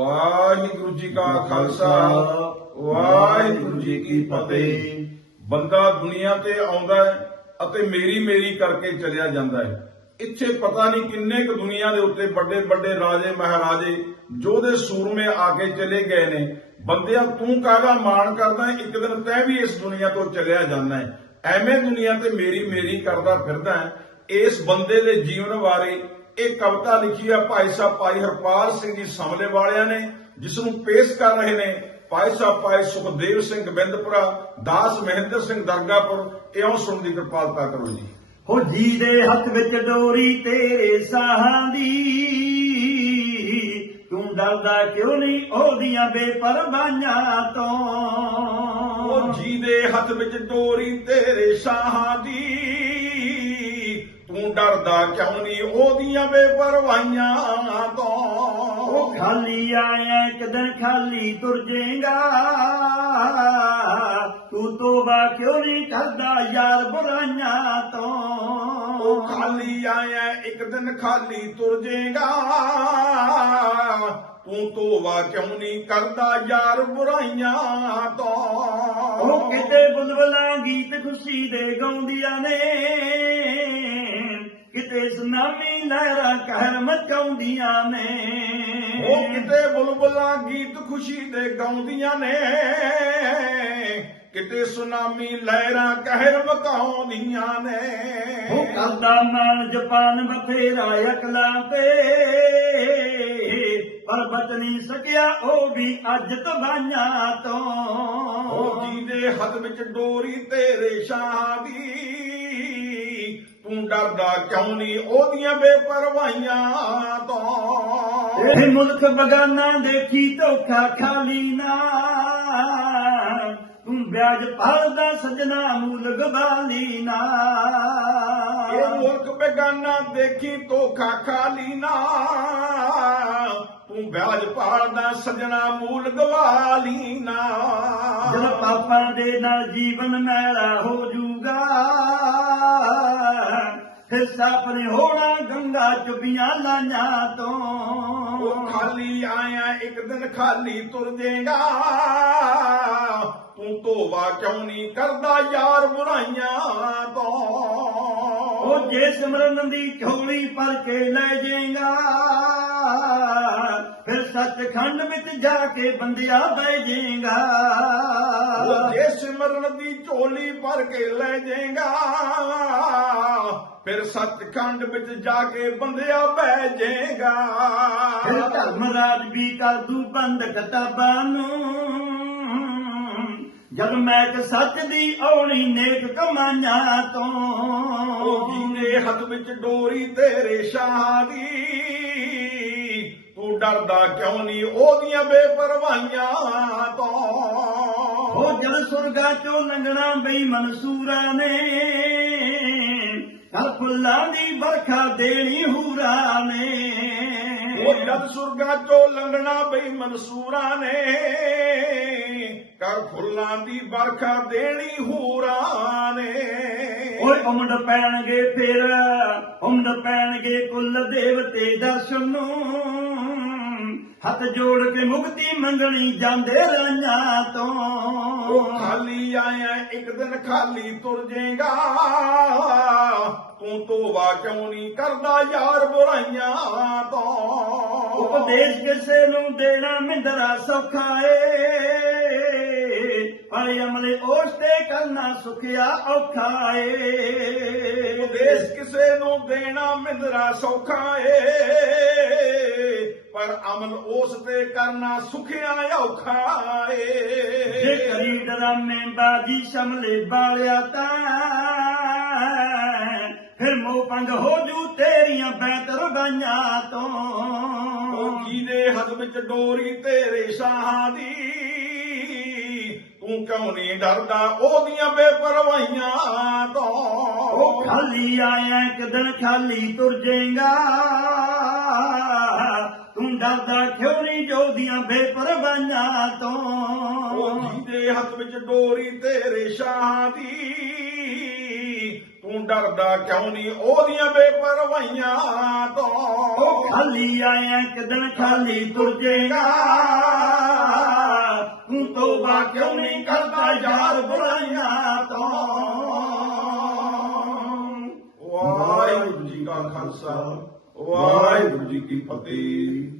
ਵਾਹਿਗੁਰੂ ਜੀ ਕਾ ਖਾਲਸਾ ਵਾਹਿਗੁਰੂ ਜੀ ਕੀ ਫਤਿਹ। ਬੰਦਾ ਦੁਨੀਆ ਤੇ ਆਉਂਦਾ ਹੈ ਅਤੇ ਮੇਰੀ ਮੇਰੀ ਕਰਕੇ ਚਲਿਆ ਜਾਂਦਾ ਹੈ। ਇੱਥੇ ਪਤਾ ਨਹੀਂ ਕਿੰਨੇ ਕੁ ਦੁਨੀਆ ਦੇ ਉੱਤੇ ਵੱਡੇ ਵੱਡੇ ਰਾਜੇ ਮਹਾਰਾਜੇ ਜੋਧੇ ਸੂਰਮੇ ਆ ਕੇ ਚਲੇ ਗਏ ਨੇ। ਬੰਦਿਆ ਤੂੰ ਕਾਹਦਾ ਮਾਣ ਕਰਦਾ ਹੈ? ਇੱਕ ਦਿਨ ਤੈਂ ਵੀ ਇਸ ਦੁਨੀਆ ਤੋਂ ਚਲਿਆ ਜਾਣਾ ਹੈ। ਐਵੇਂ ਦੁਨੀਆ ਤੇ ਮੇਰੀ ਮੇਰੀ ਕਰਦਾ ਫਿਰਦਾ ਹੈ। ਇਸ ਬੰਦੇ ਦੇ ਜੀਵਨ ਬਾਰੇ ਇਹ ਕਵਿਤਾ ਲਿਖੀ ਆ ਭਾਈ ਸਾਹਿਬ ਭਾਈ ਹਰਪਾਲ ਸਿੰਘ ਜੀ ਸਮਲੇ ਵਾਲਿਆਂ ਨੇ ਜਿਸ ਨੂੰ ਪੇਸ਼ ਕਰ ਰਹੇ ਨੇ ਭਾਈ ਸਾਹਿਬ ਭਾਈ ਸੁਖਦੇਵ ਸਿੰਘ ਬਿੰਦਪੁਰਾ ਦਾਸ ਮਹਿੰਦਰ ਸਿੰਘ ਦਰਗਾਪੁਰ ਇਉਂ ਸੁਣ ਦੀ ਕਿਰਪਾਲਤਾ ਕਰੋ ਜੀ। ਹੋ ਜੀ ਦੇ ਹੱਥ ਵਿੱਚ ਡੋਰੀ ਤੇਰੇ ਸਾਹਾਂ ਦੀ ਤੂੰ ਡਰਦਾ ਕਿਉਂ ਨਹੀਂ ਉਹਦੀਆਂ ਬੇਪਰਵਾਹਾਂ ਤੋਂ? ਉਹ ਜੀ ਦੇ ਹੱਥ ਵਿੱਚ ਡੋਰੀ ਤੇਰੇ ਸ਼ਾਹਾਂ ਦੀ ਡਰਦਾ ਕਿਉਂ ਨਹੀਂ ਉਹਦੀਆਂ ਬੇਪਰਵਾਹੀਆਂ ਉਹ ਤੋਂ ਖਾਲੀ ਆਇਆ ਇੱਕ ਦਿਨ ਖਾਲੀ ਤੁਰ ਜਾਏਗਾ ਤੂੰ ਤੋਬਾ ਕਿਉਂ ਨਹੀਂ ਕਰਦਾ ਯਾਰ ਬੁਰਾਈਆਂ ਤੋਂ? ਉਹ ਖਾਲੀ ਆਇਆ ਇੱਕ ਦਿਨ ਖਾਲੀ ਤੁਰ ਜਾਏਗਾ ਤੂੰ ਤੋਬਾ ਕਿਉਂ ਨਹੀਂ ਕਰਦਾ ਯਾਰ ਬੁਰਾਈਆਂ ਉਹ ਤੋਂ ਕਿਤੇ ਬੁਲਬੁਲਾਂ ਗੀਤ ਖੁਸ਼ੀ ਦੇ ਗਾਉਂਦੀਆਂ ਨੇ। ਕਿਤੇ ਸੁਨਾਮੀ ਲਹਿਰਾਂ ਕਹਿਰ ਮਚਾਉਂਦੀਆਂ ਨੇ। ਉਹ ਕਿਤੇ ਬੁਲਬੁਲਾਂ ਗੀਤ ਖੁਸ਼ੀ ਦੇ ਗਾਉਂਦੀਆਂ ਨੇ। ਕਿਤੇ ਸੁਨਾਮੀ ਲਹਿਰਾਂ ਕਹਿਰ ਮਕਾਉਂਦੀਆਂ ਨੇ। ਉਹ ਕਰਦਾ ਮਾਨ ਜਪਾਨ ਬਥੇਰਾ ਅਕਲਾਂ ਤੇ। ਪਰ ਬਚ ਨਹੀਂ ਸਕਿਆ ਉਹ ਵੀ ਅੱਜ ਤਬਾਈਆਂ ਤੋਂ। ਉਹ ਜੀ ਦੇ ਹੱਥ ਵਿੱਚ ਡੋਰੀ ਤੇਰੇ ਸ਼ਾਹ ਦੀ। ਡਰਦਾ ਕਿਉਂ ਨਹੀਂ ਉਹਦੀਆਂ ਬੇਪਰਵਾਹੀਆਂ ਤੋਂ। ਇਹ ਮੁਲਕ ਬਗਾਨਾ ਦੇਖੀ ਧੋਖਾ ਖਾਲੀ ਨਾ। ਤੂੰ ਵਿਆਜ ਭਰਦਾ ਸਜਣਾ ਮੂਲ ਗਵਾਲੀ ਨਾ। ਇਹ ਮੁਲਕ ਬੇਗਾਨਾ ਦੇਖੀ ਧੋਖਾ ਖਾਲੀ ਨਾ। ਤੂੰ ਵਿਆਜ ਪਾਲਦਾ ਸਜਣਾ ਮੂਲ ਗਵਾਲੀ ਨਾ। ਜਦ ਪਾਪਾਂ ਦੇ ਨਾਲ ਜੀਵਨ ਮੈਲਾ ਹੋ ਜੂਗਾ ਫਿਰ ਸਾਪਰੇ ਹੋਣਾ ਗੰਗਾ ਚੁਬੀਆਂ ਲਾਈਆਂ ਤੋਂ। ਉਹ ਖਾਲੀ ਆਇਆ ਇੱਕ ਦਿਨ ਖਾਲੀ ਤੁਰ ਜਾਏਗਾ। ਤੂੰ ਤੋਬਾ ਕਿਉਂ ਨਹੀਂ ਕਰਦਾ ਯਾਰ ਬੁਰਾਈਆਂ ਤੋਂ? ਉਹ ਜੇ ਸਿਮਰਨ ਦੀ ਝੋਲੀ ਭਰ ਕੇ ਲੈ ਜਾਏਗਾ ਫਿਰ ਸੱਚਖੰਡ ਵਿੱਚ ਜਾ ਕੇ ਬੰਦਿਆ ਬਹਿ ਜਾਏਗਾ। ਜੇ ਸਿਮਰਨ ਦੀ ਝੋਲੀ ਭਰ ਕੇ ਲੈ ਜਾਏਗਾ। ਫਿਰ ਸੱਚਖੰਡ ਵਿੱਚ ਜਾ ਕੇ ਬੰਦਿਆ ਬਹਿ ਜਾਏਗਾ। ਫਿਰ ਧਰਮ ਰਾਜ ਵੀ ਕਰ ਦੂ ਬੰਦ ਕਿਤਾਬਾਂ ਨੂੰ। ਜਦ ਮੈਂ ਕਿ ਸੱਚ ਦੀ ਔਣੀ ਨੇਕ ਕਮਾਈਆਂ ਤੋਂ। ਉਹ ਜੀਨੇ ਹੱਥ ਵਿੱਚ ਡੋਰੀ ਤੇਰੇ ਸ਼ਾਹ ਦੀ। ਤੂੰ ਡਰਦਾ ਕਿਉਂ ਨਹੀਂ ਉਹਦੀਆਂ ਬੇਪਰਵਾਹੀਆਂ ਜਲ ਸੁਰਗਾ ਚੋਂ ਲੰਘਣਾ ਬਈ ਮਨਸੂਰਾ ਨੇ। ਕਲ ਫੁੱਲਾਂ ਦੀ ਵਰਖਾ ਦੇਣੀ ਹੂਰਾ ਨੇ। ਉਹ ਜਦ ਸੁਰਗਾ ਚੋਂ ਲੰਘਣਾ ਬਈ ਮਨਸੂਰਾਂ ਨੇ। ਕਰ ਫੁੱਲਾਂ ਦੀ ਵਰਖਾ ਦੇਣੀ ਹੂਰਾਂ ਨੇ। ਓਏ ਉਮੜ ਪੈਣਗੇ ਫਿਰ ਉਮੜ ਪੈਣਗੇ ਕੁੱਲ ਦੇਵਤੇ ਦਰਸ਼ਨ ਨੂੰ। ਹੱਥ ਜੋੜ ਕੇ ਮੁਕਤੀ ਮੰਗਣੀ ਜਾਂਦੇ ਉਹ ਤੋਂ। ਖਾਲੀ ਆਇਆ ਇੱਕ ਦਿਨ ਖਾਲੀ ਤੁਰ ਜਾਏਗਾ। ਤੂੰ ਤੋਬਾ ਕਿਉਂ ਨਹੀਂ ਕਰਦਾ ਯਾਰ ਬੁਰਾਈਆਂ ਤੋਂ? ਉਪਦੇਸ਼ ਕਿਸੇ ਨੂੰ ਦੇਣਾ ਮਿੰਦਰਾ ਸੌਖਾ ਏ। ਪਰ ਅਮਲੇ ਉਸ ਤੇ ਕਰਨਾ ਸੁਖਿਆ ਔਖਾ ਏ। ਉਪਦੇਸ਼ ਕਿਸੇ ਨੂੰ ਦੇਣਾ ਮਿੰਦਰਾ ਸੌਖਾ ਏ। ਪਰ ਅਮਲ ਉਸ ਤੇ ਕਰਨਾ ਸੁਖਿਆ ਔਖਾ ਜੇ ਏ ਕਰੀ ਡਰਾਮੇ ਬਾਜੀ ਸ਼ਮਲੇ ਬਾਲਿਆ ਤਾਂ ਫਿਰ ਮੋਹ ਪੰਗ ਹੋ ਜੂ ਤੇਰੀਆਂ ਬੈਤਰ ਬਾਈਆਂ ਤੋਂ। ਉਹ ਜਿਹਦੇ ਹੱਥ ਵਿੱਚ ਡੋਰੀ ਤੇਰੇ ਸ਼ਾਹਾਂ ਦੀ। ਤੂੰ ਕਿਉਂ ਨਹੀਂ ਡਰਦਾ ਉਹਦੀਆਂ ਬੇਪਰਵਾਹੀਆਂ ਉਹ ਤੋਂ ਖਾਲੀ ਆਇਆ ਇੱਕ ਦਿਨ ਖਾਲੀ ਤੁਰ ਜਾਏਗਾ। ਤੂੰ ਡਰਦਾ ਕਿਉਂ ਨਹੀਂ ਜੋਦੀਆਂ ਬੇਪਰਵਾਹਾਂ ਉਹ ਤੋਂ ਜਿਹਦੇ ਹੱਥ ਵਿੱਚ ਡੋਰੀ ਤੇਰੇ ਸ਼ਾਹਾਂ ਦੀ। ਤੂੰ ਡਰਦਾ ਕਿਉਂ ਨਹੀਂ ਉਹਦੀਆਂ ਬੇਪਰਵਾਹੀਆਂ ਉਹ ਤੋਂ ਖਾਲੀ ਆਇਆ ਕਿਦਣ ਖਾਲੀ ਤੁਰ ਜੇਗਾ ਤੂੰ ਤੋਬਾ ਕਿਉਂ ਨਹੀਂ ਕਰਦਾ ਯਾਰ ਬੁਰਾਈਆਂ ਤੋਂ? ਵਾਹਿਗੁਰੂ ਜੀ ਕਾ ਖਾਲਸਾ। ਵਾਹਿਗੁਰੂ ਜੀ ਕੀ ਫਤਿਹ